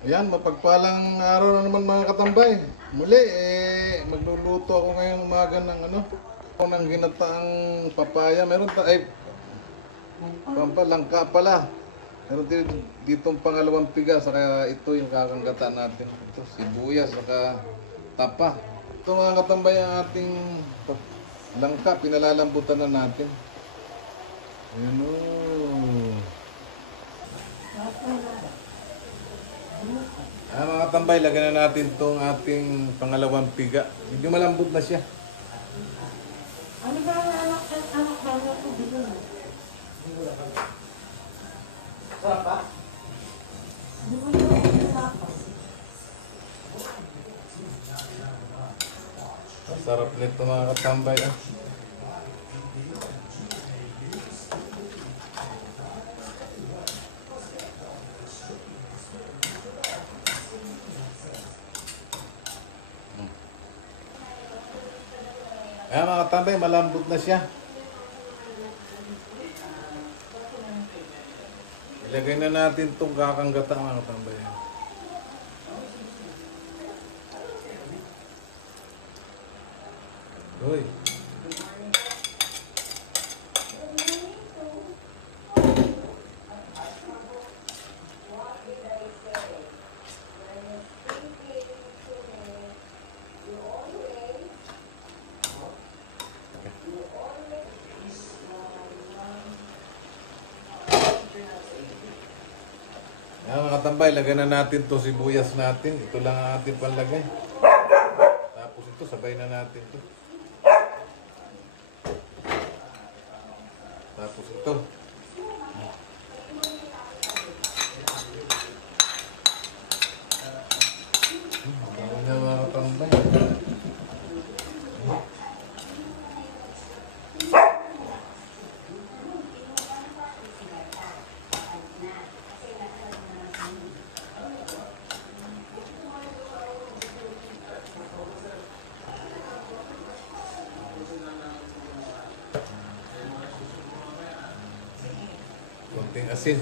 Ayan, mapagpalang araw na naman mga katambay. Muli, magluluto ako ngayong umaga ng ng ginataang papaya. Meron pampalangka pala. Meron ditong pangalawang piga, saka ito yung kakanggataan natin. Ito, sibuyas, saka tapa. Ito mga katambay ang ating langka, pinalalambutan na natin. Ayan o. Mga tambay, lagyan na natin itong ating pangalawang piga. Medyo malambot na siya. Ano ba ang anak ba ko dito? Sarap ba? Di ba yung sarap? Sarap nito mga katambay. Ayan mga katambay, malambot na siya. Ilagay na natin itong kakanggata mga katambay. Uy. Ayan mga tambay, lagyan na natin to sibuyas natin. Ito lang ang ating panlagay. Tapos ito, sabay na natin to. Tapos ito. Bago na mga tambay. Konting asin.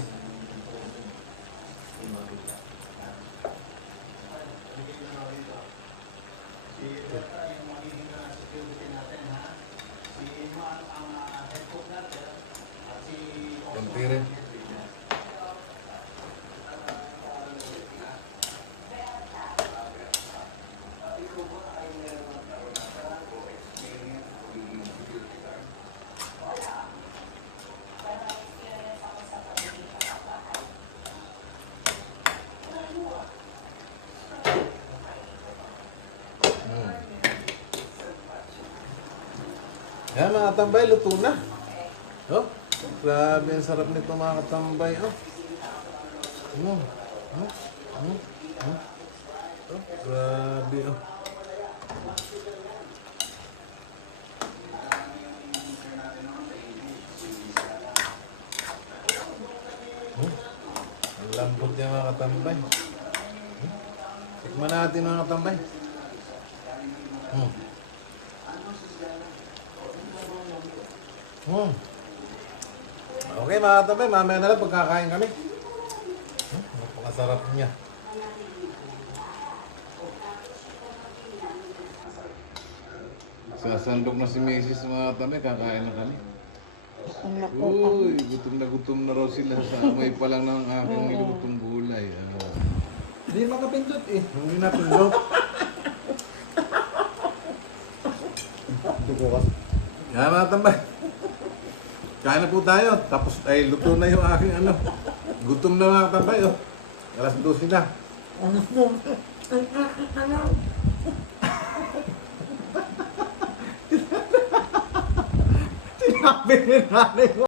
Konti rin. Yan mga tambay, luto na. Oh, grabe ang sarap nito mga katambay. Oh. Oh, grabe oh. Ang lambot niya mga katambay. Tikman natin mga katambay. Okay mga katambay, mamaya na lang pagkakain kami. Napakasarap niya. Sasandok na si Macy's mga katambay, kakain na kami. Uy, gutom na raw sila sa amoy pa lang ng aking nilutong gulay. Hindi makapindot eh. Hindi na pindot. Dugo kasi. Yan mga tambay. Kain na po tayo. Tapos ay luto na yung aking gutom na mga tambay. Oh. Alas 12 na. Ano po? Ano? Sinabi ni nanay ko.